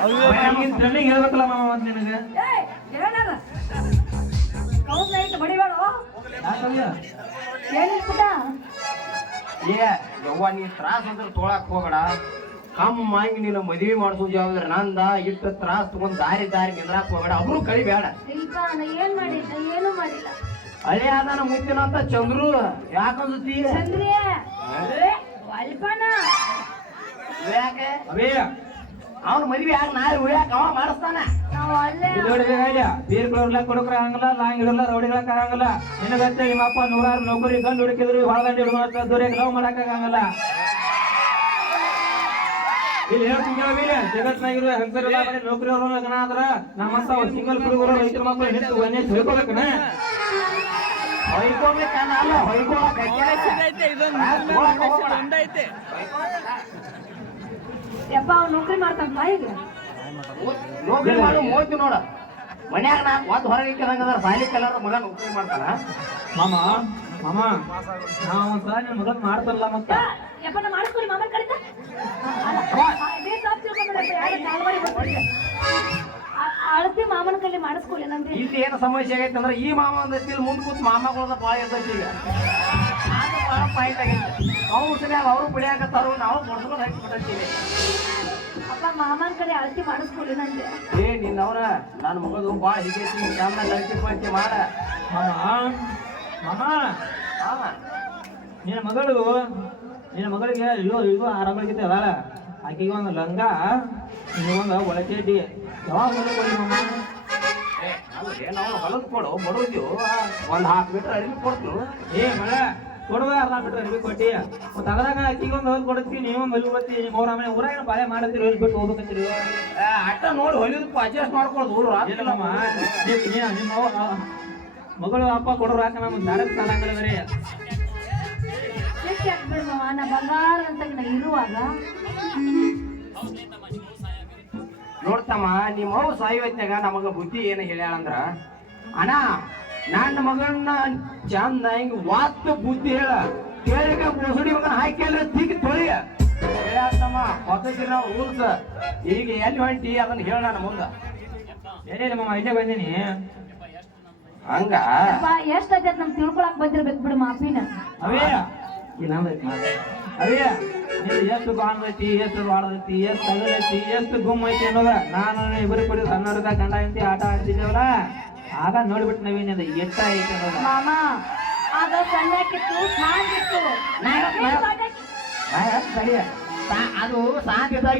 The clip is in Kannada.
ಹೇಳ್ಬೇಕಲ್ಲ ಮಾಮ ನಿನಗೆ? ಏ ಯವ್ವ ನೀ ತ್ರಾಸ ಅಂದ್ರೆ ತೊಳಕ್ ಹೋಗಬೇಡ. ಕಮ್ಮಾಗಿ ನೀನು ಮದ್ವೆ ಮಾಡಿಸೋದು ಯಾವ್ದ್ರ ನಂದ ಇಟ್ಟು ತ್ರಾಸ ತಗೊಂಡ್ ದಾರಿ ದಾರಿ ನಿಂದ್ರಾಕ್ ಹೋಗಬೇಡ. ಅವ್ರು ಕಳಿಬೇಡ ಬೇಡ ನಾ ಏನ್ ಮಾಡಿಲ್ಲ. ಹಳೆ ಆದನ ಅಂತ ಚಂದ್ರು. ಯಾಕಂದ್ತಿ ಚಂದ್ರಿಯ. ಅಲ್ಪನಾ. ಯಾಕೆ? ಅವೇ ಅವ್ನ ಮದ್ವಿ ಯಾಕೆ ನಾಳೆ ಉಳಿಯಾಕ ಅವ ಮಾಡಿಸ್ತಾನ. ನಾವು ಅಲ್ಲೇ ಇಲ್ಲೋಡಿಲ್ಲ ಬೀರ್ ಕೊಡೋರ್ಲ ಕೊಡಕ್ರ ಆಗಂಗಿಲ್ಲ ಲಾಂಗ್ ಇಡಲ್ಲ ರೌಡಿಗಳಕ್ಕ ಆಗಂಗಿಲ್ಲ ನಿನಗತ್ತೆ ನಿಮ್ಮಪ್ಪ ನೂರಾರು ನೌಕರಿ ಗಂಡು ಹುಡುಕಿದ್ರು ಹೊಳಗಂಡು ಹಿಡಿದು ಮಾಡ್ತಾ ದೂರ ಲವ್ ಮಾಡಕ್ ಆಗಂಗಿಲ್ಲ ಇಲ್ಲಿ ಹೇಳ್ತೀನಿ ಜಗತ್ನಾಗಿರೋ ಹೆಂಗಸರೆಲ್ಲ ಬರೀ ನೌಕರಿ ಅವ್ರ ಗಣ ಆದ್ರ ನಮ್ಮಂತ ಸಿಂಗಲ್ ಹುಡುಗರು ರೈತರ ಮಕ್ಕಳು ನಿಂತು ಒಂದೇ ತಿಳ್ಕೊಬೇಕನ ಹೊಯ್ಕೋಬೇಕನ್ನ ಇದೊಂದು ಹೊಯ್ಕೊಳಕ್ ಯಪ್ಪ ಅವ್ನು ನೌಕರಿ ಮಾಡ್ತಾನ ಬಾಯಿಗೆ ನೌಕರಿ ಮಾಡು ಮೋತಿ ನೋಡ. ಮನ್ಯಾಗ ನಾ ಒಂದ್ ಹೊರಗೆ ಇಕ್ಕದಂಗದ ಸಾಲಿ ಕಲರ್ ಮಗ ನೌಕರಿ ಮಾಡ್ತಾನ. ಮಾಮ ಮಾಮ ನಾ ಒಂದ್ಸಲ ನಿನ್ ಮಗನ್ ಮಾಡ್ತಾರಲ್ಲ ಮತ್ತ? ಯಪ್ಪ ನಾ ಮಾಡಿಸ್ಕೊಡಿ ಮಾಮನ್ ಕಡಿತ ಅಳತಿ ಮಾಮನ ಕೈಲಿ ಮಾಡಿಸ್ಕೊಳ್ಳಿ ನಮ್ಗೆ ಇಲ್ಲಿ ಏನು ಸಮಸ್ಯೆ ಆಗೈತೆ ಅಂದ್ರೆ ಈ ಮಾಮ ಒಂದ್ ಇಲ್ಲಿ ಮುಂದ್ ಕೂತ್ ಮಾಮಗಳದ ಬಾಳ ಇರ್ತೈತಿ ಈಗ. ಪಾಯಿಂಟ್ ಆಗೈತೆ. ಅವ್ರು ಹುಟ್ಟಿದಾಗ ಅವರು ಬಿಡಿಯಾಕತ್ತಾರು ನಾವು ಬಡ್ಸ್ಕೊಂಡು ಹಾಕಿ ಬಿಟ್ಟಿರ್ತೀವಿ ಅಪ್ಪ ಮಾಮನ ಕಡೆ ಅಳತಿ ಮಾಡಿಸ್ಕೊಳ್ಳಿ ನಂಗೆ. ಏ ನಿನ್ನ ಅವ್ರ ನನ್ನ ಮಗದು ಬಾಳ ಹಿಗೈತಿ ಚಾಮನ ಅರಿಕೆ ಪಂಚೆ ಮಾಡ. ಮಾಮ. ನಿನ್ನ ಮಗಳು ನಿನ್ನ ಮಗಳಿಗೆ ಅಯ್ಯೋ ಇದು ಆರಾಮಾಗಿದ್ದೆ ಅದಾಳ. ಆಕೆಗೆ ಒಂದು ಲಂಗ ನಿನಗೊಂದು ಒಳಚೇಟಿ ಯಾವಾಗ ಹೊಲ ಕೊಡಿ ಮಾಮ? ನಾವು ಹೊಲದ್ ಕೊಡು ಬಡವ್ರು ಒಂದು ಹಾಕ್ ಮೀಟರ್ ಅಡಿಗೆ ಕೊಡ್ತು ಏ ಮಳೆ ಕೊಡುವ ಅರ್ಧ ಬಿಟ್ರೆ ಅರ್ಬಿ ಕೊಟ್ಟಿ. ಮತ್ತೆ ಅದ್ರಾಗ ಆಕಿಗೆ ಒಂದು ಹೊಲ್ ಕೊಡ್ತೀವಿ ನೀವು ಒಂದು ಹೊಲ್ ಬರ್ತೀವಿ ನಿಮ್ಮ ಅವ್ರ ಆಮೇಲೆ ಊರಾಗ ಬಾಳೆ ಮಾಡತ್ತೀರಿ ಹೊಲ್ ಬಿಟ್ಟು ಹೋಗ್ಬೇಕಂತೀರಿ ಅಟ್ಟ ನೋಡಿ ಹೊಲಿದಪ್ಪ ಅಡ್ಜಸ್ಟ್ ಮಾಡ್ಕೊಳ್ದು ಊರು ಆಗಿಲ್ಲಮ್ಮ ನಿಮ್ಮ ಮಗಳು ಅಪ್ಪ ಕೊಡೋರು ಹಾಕ ನಮ್ಮ ದಾರದ ಸಾಲಾಗಲ್ಲ ಬರೀ? ಬಂಗಾರ ಅಂತ ಇರುವಾಗ. ನೋಡ್ತಮ್ಮ ನಿಮ್ಮ ಅವ್ವ ಸಾಯುವತ್ನಾಗ ನಮಗ ಬುದ್ಧಿ ಏನ ಹೇಳ್ಯಾಳಂದ್ರ ಅಣ್ಣ ನನ್ನ ಮಗನ್ನ ಚಂದ ಹಿಂಗ್ ವಾತ್ ಬುದ್ಧಿ ಹೇಳ. ಕೇಳಿಕ ಮುಸುಡಿ ಮಗನ ಹಾಕಿ ಅಲ್ಲ ತಿಕ್ಕಿ ತೊಳಿಯ. ಹೇಳಮ್ಮ ಹೊತ್ತಿನ ನಾವು ರೂಲ್ಸ್ ಈಗ ಎಲ್ಲಿ ಹೊಂಟಿ ಅದನ್ನ ಹೇಳ ನನ್ನ ಮುಂದ. ಮಾಮ ಇಲ್ಲೇ ಬಂದೀನಿ. ಹಂಗ? ಅಪ್ಪ ಎಷ್ಟಾಗೈತೆ ನಮ್ ತಿಳ್ಕೊಳಕ್ ಬಂದಿರ್ಬೇಕು ಬಿಡು ಮಾಪಿನ ಅವೇ ಮಾತು. ಅವೇ ನೀನು ಎಷ್ಟು ಬಾಣದೈತಿ ಎಷ್ಟು ಬಾಡದೈತಿ ಎಷ್ಟು ತಗದೈತಿ ಎಷ್ಟು ಗುಮ್ ಐತಿ ಅನ್ನೋದ ನಾನು ಇಬ್ಬರು ಕೊಡಿ. ಸಣ್ಣ ಗಂಡ ಐತಿ ಆಟ ಆಡ್ತಿದ್ದೇವಲ್ಲ ಆಗ ನೋಡ್ಬಿಟ್ಟು ನವೀನದ ಎಷ್ಟ ಐತೆ ಅನ್ನೋದ ಮಾಮ ಆಗ ಸಣ್ಣಕ್ಕಿತ್ತು ಸಾಂಗಿತ್ತು ನಾ- ನಾ- ನಾ- ಸರಿ. ಸಾ- ಅದು ಸಾಧ್ಯದಾಗ